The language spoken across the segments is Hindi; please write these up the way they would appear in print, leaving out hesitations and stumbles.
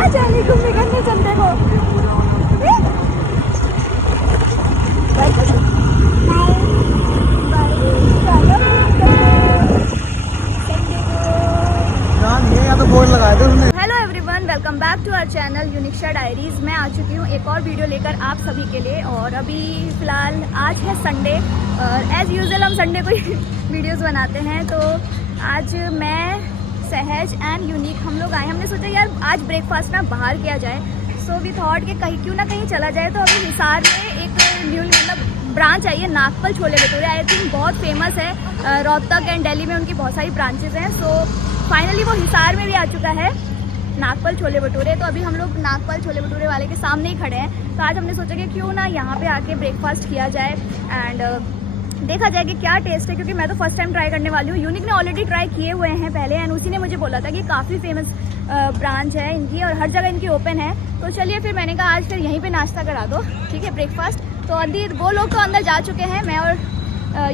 क्या जाने घूमने करने चलते को। Hello everyone, welcome back to our channel Uniksha diaries. मैं आ चुकी हूँ एक और वीडियो लेकर आप सभी के लिए। और अभी फ़िलहाल आज है संडे और एज़ यूजुअल हम संडे को ही वीडियोस बनाते हैं। तो आज मैं, सहज एंड यूनिक हम लोग आए। हमने सोचा यार आज ब्रेकफास्ट ना बाहर किया जाए। सो वी थॉट कि कहीं क्यों ना कहीं चला जाए। तो अभी हिसार में एक न्यू मतलब ब्रांच आई है, नागपल छोले भटूरे। आई थिंक बहुत फेमस है, रोहतक एंड दिल्ली में उनकी बहुत सारी ब्रांचेज हैं। सो फाइनली वो हिसार में भी आ चुका है, नागपल छोले भटूरे। तो अभी हम लोग नागपल छोले भटूरे वाले के सामने ही खड़े हैं। तो आज हमने सोचा कि क्यों ना यहाँ पे आके ब्रेकफास्ट किया जाए एंड देखा जाए कि क्या टेस्ट है, क्योंकि मैं तो फर्स्ट टाइम ट्राई करने वाली हूँ। यूनिक ने ऑलरेडी ट्राई किए हुए हैं पहले एंड उसी ने मुझे बोला था कि काफ़ी फेमस ब्रांच है इनकी और हर जगह इनकी ओपन है। तो चलिए फिर मैंने कहा आज फिर यहीं पे नाश्ता करा दो, ठीक है, ब्रेकफास्ट। तो अभी वो लोग तो अंदर जा चुके हैं, मैं और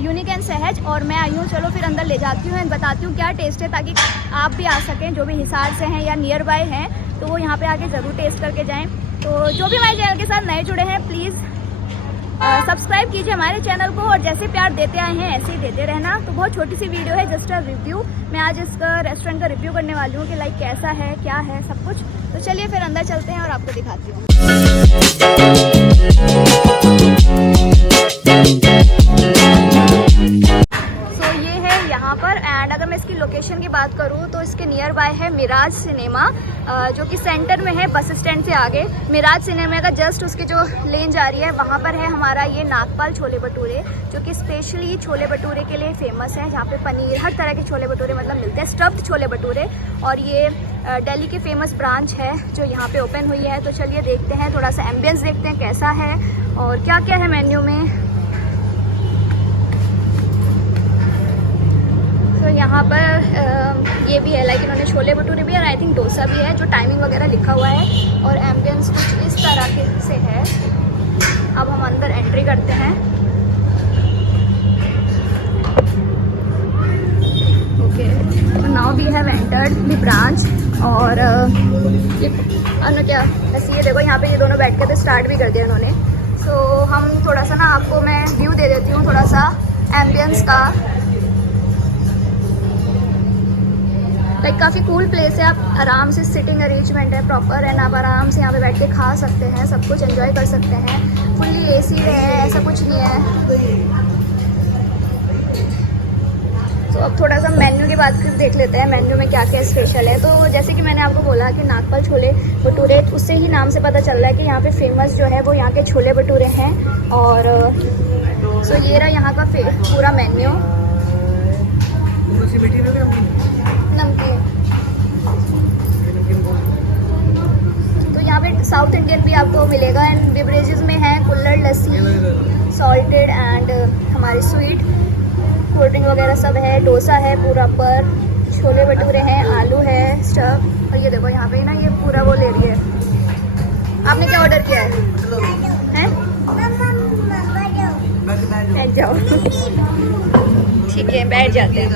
यूनिक एंड सहज, और मैं आई हूँ। चलो फिर अंदर ले जाती हूँ एंड बताती हूँ क्या टेस्ट है, ताकि आप भी आ सकें जो भी हिसार से हैं या नियर बाय हैं, तो वो यहाँ पे आके ज़रूर टेस्ट करके जाएं। तो जो भी हमारे चैनल के साथ नए जुड़े हैं प्लीज़ सब्सक्राइब कीजिए हमारे चैनल को, और जैसे प्यार देते आए हैं ऐसे ही देते रहना। तो बहुत छोटी सी वीडियो है, जस्ट अ रिव्यू। मैं आज इसका रेस्टोरेंट का रिव्यू करने वाली हूँ कि लाइक कैसा है, क्या है, सब कुछ। तो चलिए फिर अंदर चलते हैं और आपको दिखाती हूँ। यहाँ पर एंड अगर मैं इसकी लोकेशन की बात करूँ तो इसके नियर बाय है मिराज सिनेमा, जो कि सेंटर में है, बस स्टैंड से आगे। मिराज सिनेमा का जस्ट उसकी जो लेन जा रही है वहाँ पर है हमारा ये नागपाल छोले भटूरे, जो कि स्पेशली छोले भटूरे के लिए फेमस है, जहाँ पे पनीर हर तरह के छोले भटूरे मतलब मिलते हैं, स्टफ्ड छोले भटूरे। और ये दिल्ली की फेमस ब्रांच है जो यहाँ पे ओपन हुई है। तो चलिए देखते हैं, थोड़ा सा एम्बियंस देखते हैं कैसा है और क्या क्या है मेन्यू में। तो यहाँ पर ये भी है, लाइक इन्होंने छोले भटूरे भी है और आई थिंक डोसा भी है, जो टाइमिंग वगैरह लिखा हुआ है। और एम्बियंस कुछ इस तरह के से है। अब हम अंदर एंट्री करते हैं। ओके, तो now we have entered the branch. और ये क्या ऐसे, ये देखो यहाँ पे ये दोनों बैठ के तो स्टार्ट भी कर दिया इन्होंने। सो हम थोड़ा सा ना आपको मैं व्यू दे देती हूँ थोड़ा सा एम्बियंस का। लाइक काफ़ी कूल प्लेस है, आप आराम से सिटिंग अरेंजमेंट है प्रॉपर एंड आप आराम से यहाँ पे बैठ के खा सकते हैं, सब कुछ एंजॉय कर सकते हैं। फुल्ली एसी है, ऐसा कुछ नहीं है। तो अब थोड़ा सा मेन्यू की बात देख लेते हैं, मेन्यू में क्या क्या स्पेशल है। तो जैसे कि मैंने आपको बोला कि नागपल छोले भटूरे, उससे ही नाम से पता चल रहा है कि यहाँ पे फेमस जो है वो यहाँ के छोले भटूरे हैं। और सो ये रहा यहाँ का पूरा मेन्यू। नमकीन, तो यहाँ पे साउथ इंडियन भी आपको मिलेगा एंड बेवरेजेस में है कुल्हड़, लस्सी, सॉल्टेड एंड हमारी स्वीट, कोल्ड ड्रिंक वगैरह सब है। डोसा है पूरा पर, छोले भटूरे हैं, आलू है, स्टफ। और ये देखो यहाँ पे ना ये पूरा वो ले रही है। आपने क्या ऑर्डर किया है? बैठ जाओ। ठीक है, बैठ जाते हैं।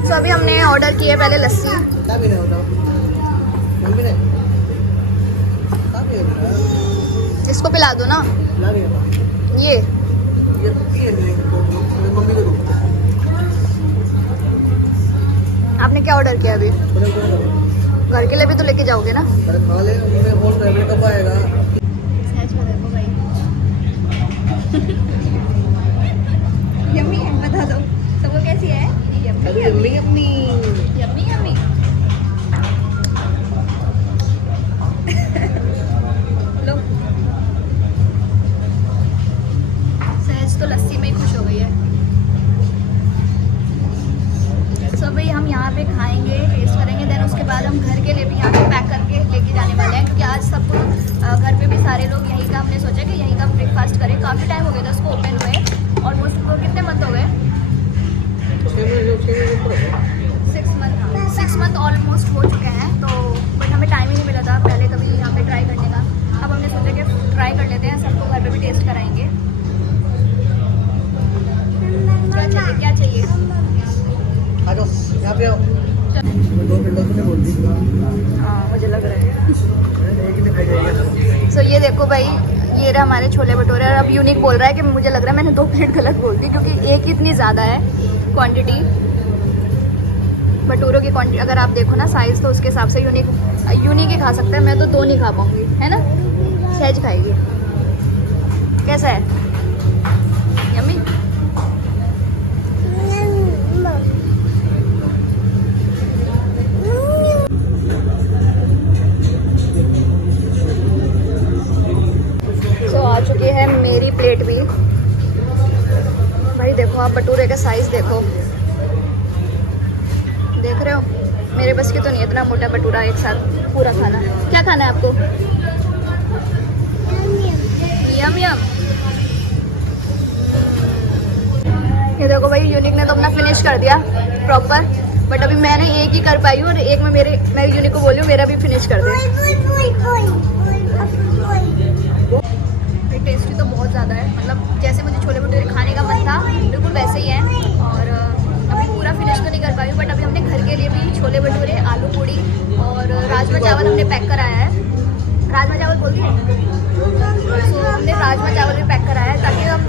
तो अभी हमने ऑर्डर किया पहले लस्सी। इसको पिला दो ना, ये आपने क्या ऑर्डर किया अभी? घर के लिए भी तो लेके जाओगे ना? यम्मी है, बता दो सबको कैसी है? Yummy yummy yummy yummy. लो, सहज तो लस्सी में ही खुश हो गई है। तो भाई हम यहाँ पे खाएंगे, टेस्ट करेंगे, देन उसके बाद हम घर के लिए भी यहाँ पे पैक करके लेके जाने वाले हैं, क्योंकि आज देखो भाई, ये रहा हमारे छोले भटूरे। और अब यूनिक बोल रहा है कि मुझे लग रहा है मैंने 2 प्लेट गलत बोल दी, क्योंकि एक ही इतनी ज़्यादा है क्वांटिटी भटूरों की क्वांटिटी। अगर आप देखो ना साइज़, तो उसके हिसाब से यूनिक ही खा सकते हैं। मैं तो 2 नहीं खा पाऊँगी, है ना। सहज खाएगी। कैसा है? यम्मी? तो आ चुकी है मेरी प्लेट भी। भाई देखो आप, भटूरे का साइज देखो, देख रहे हो। मेरे बस की तो नहीं, इतना मोटा भटूरा एक साथ पूरा खाना। क्या खाना है आपको? यम यम। ये देखो भाई, यूनिक ने तो अपना फिनिश कर दिया प्रॉपर, बट अभी मैंने एक ही कर पाई हूँ, और एक में मैं यूनिक को बोली हूँ मेरा भी फिनिश कर दे। टेस्टी तो बहुत ज़्यादा है, मतलब जैसे मुझे छोले भटूरे खाने का मन था बिल्कुल वैसे ही है। और अभी पूरा फिनिश तो नहीं कर पाई हूँ, बट अभी हमने घर के लिए भी छोले भटूरे, आलू पूड़ी और राजमा चावल हमने पैक कराया है। राजमा चावल बोलती है, तो हमने राजमा चावल भी पैक कराया है, ताकि हम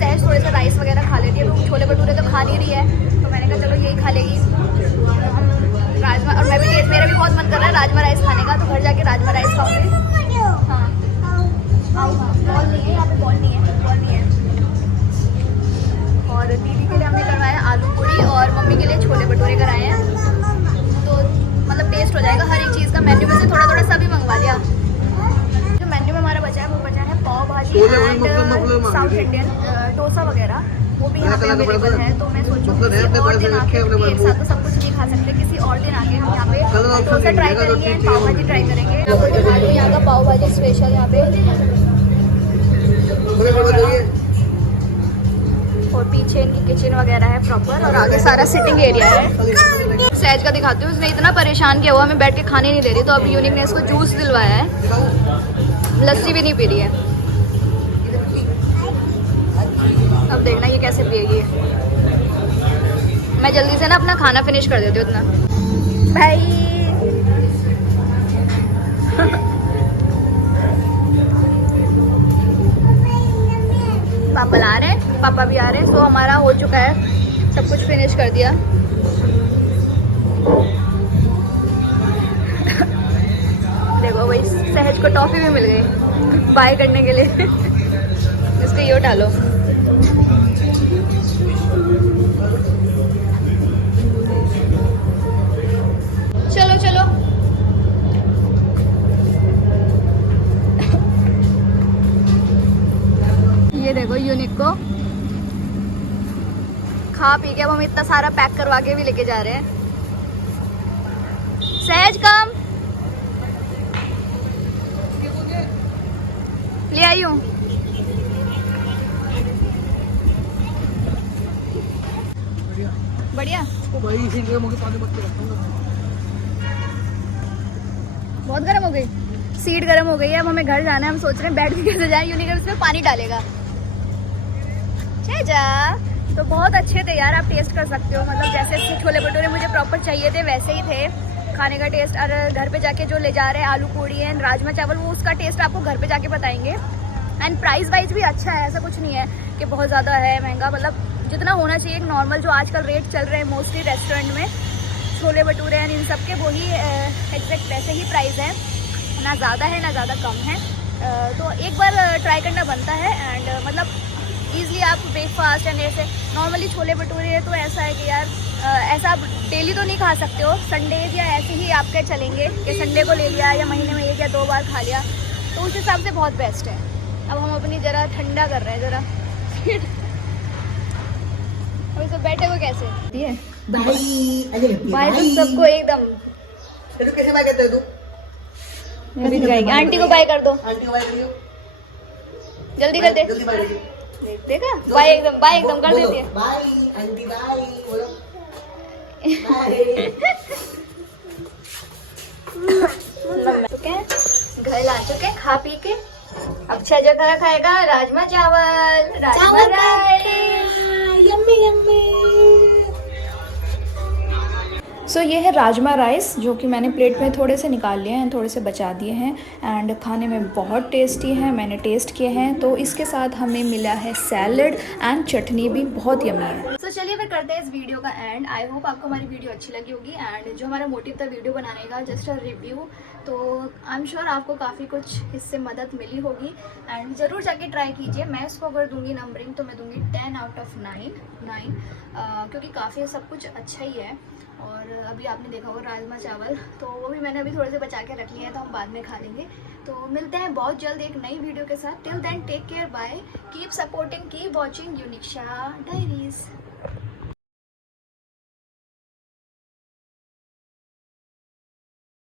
सहज थोड़े सा राइस वगैरह खा लेती है। तो छोले भटूरे तो खा नहीं रही है, तो मैंने कहा चलो यही खा लेगी राजमा। और मेरा भी बहुत मन कर रहा है राजमा राइस खाने का, तो घर जाके राजमा राइस खाऊंगी। हाँ बॉल नहीं है यहाँ पे, बॉल नहीं है। और दीदी के लिए हमने करवाया आलू पूड़ी, और मम्मी के लिए छोले भटूरे कराए हैं। तो मतलब टेस्ट हो जाएगा हर एक चीज़ का। मेन्यू में से थोड़ा थोड़ा सा भी मंगवा लिया। जो मेन्यू में हमारा बचा है, वो बचा है पाव भाजी एंड साउथ इंडियन डोसा वगैरह, वो भी यहाँ पे अवेलेबल है। तो मैं सोचूँ किसी और दिन आके, एक साथ तो सब कुछ नहीं खा सकते, किसी और दिन आके हम यहाँ पे डोसा ट्राई करेंगे, पाव भाजी ट्राई करेंगे। यहाँ का पाव भाजी स्पेशल यहाँ पे। और पीछे इनकी किचन वगैरह है प्रॉपर, और आगे सारा सिटिंग एरिया है। सहज का दिखाती हूँ, उसने इतना परेशान किया हुआ, हमें बैठ के खाने नहीं दे रही। तो अब यूनिक ने इसको जूस दिलवाया है, लस्सी भी नहीं पी रही है। अब देखना ये कैसे पिएगी। मैं जल्दी से ना अपना खाना फिनिश कर देती हूँ इतना। भाई पापा ला रहे हैं, पापा भी आ रहे हैं। सो हमारा हो चुका है, सब कुछ फिनिश कर दिया। देखो भाई, सहज को टॉफी भी मिल गई बाय करने के लिए। इसको ये उठा लो। चलो चलो। ये देखो यूनिक को खा पी के अब हम इतना सारा पैक करवा के भी लेके जा रहे हैं। सहज कम, ले आई हूँ। बढ़िया। बहुत गर्म हो गई, सीट गर्म हो गई है। अब हमें घर जाना है, हम सोच रहे हैं बैठ के कैसे जाए। यूनिक इसमें पानी डालेगा। जा तो बहुत अच्छे थे यार, आप टेस्ट कर सकते हो। मतलब जैसे छोले भटूरे मुझे प्रॉपर चाहिए थे, वैसे ही थे खाने का टेस्ट। और घर पे जाके जो ले जा रहे हैं आलू पूड़ी एंड राजमा चावल, वो उसका टेस्ट आपको घर पे जाके बताएंगे। एंड प्राइस वाइज भी अच्छा है, ऐसा कुछ नहीं है कि बहुत ज़्यादा है महंगा। मतलब जितना होना चाहिए एक नॉर्मल जो आजकल रेट चल रहे हैं मोस्टली रेस्टोरेंट में छोले भटूरे एंड इन सब के, वही एग्जैक्ट वैसे ही प्राइस है। ना ज़्यादा है ना ज़्यादा कम है। तो एक बार ट्राई करना बनता है। एंड मतलब ईज़िली आप ब्रेकफास्ट एंड ऐसे नॉर्मली छोले भटूरे है, तो ऐसा है कि यार ऐसा आप डेली तो नहीं खा सकते हो। संडेज या ऐसे ही आपके चलेंगे कि संडे को ले लिया या महीने में 1 या 2 बार खा लिया, तो उस हिसाब से बहुत बेस्ट है। अब हम अपनी ज़रा ठंडा कर रहे हैं ज़रा। अभी तो बैठे हुए कैसे बाय तो सबको एकदम। कैसे बाय करते हो तू? आंटी को बाय कर दो, आंटी को बाय करियो, जल्दी कर दे। जल्दी बाय करियो। देखा बाय एकदम कर देती है। बाय आंटी, बाय बोलो बाय। घर ला चुके खा पी के। अब छह जगह खाएगा राजमा चावल, rajma rice. Yummy yummy. So ये है राजमा राइस, जो कि मैंने प्लेट में थोड़े से निकाल लिए हैं, थोड़े से बचा दिए हैं एंड खाने में बहुत टेस्टी है, मैंने टेस्ट किए हैं। तो इसके साथ हमें मिला है सैलड एंड चटनी भी बहुत यम्मी है। सो चलिए फिर करते हैं इस वीडियो का एंड। आई होप आपको हमारी वीडियो अच्छी लगी होगी एंड जो हमारा मोटिव था वीडियो बनाने का, जस्ट अ रिव्यू, तो आई एम श्योर आपको काफ़ी कुछ इससे मदद मिली होगी एंड ज़रूर जाके ट्राई कीजिए। मैं इसको अगर दूंगी नंबरिंग तो मैं दूंगी 10 आउट ऑफ 9 क्योंकि काफ़ी सब कुछ अच्छा ही है। और अभी आपने देखा होगा राजमा चावल, तो वो भी मैंने अभी थोड़े से बचा के रख लिए हैं, तो हम बाद में खा लेंगे। तो मिलते हैं बहुत जल्द एक नई वीडियो के साथ। Till then take care, bye, keep supporting, keep watching Uniksha diaries.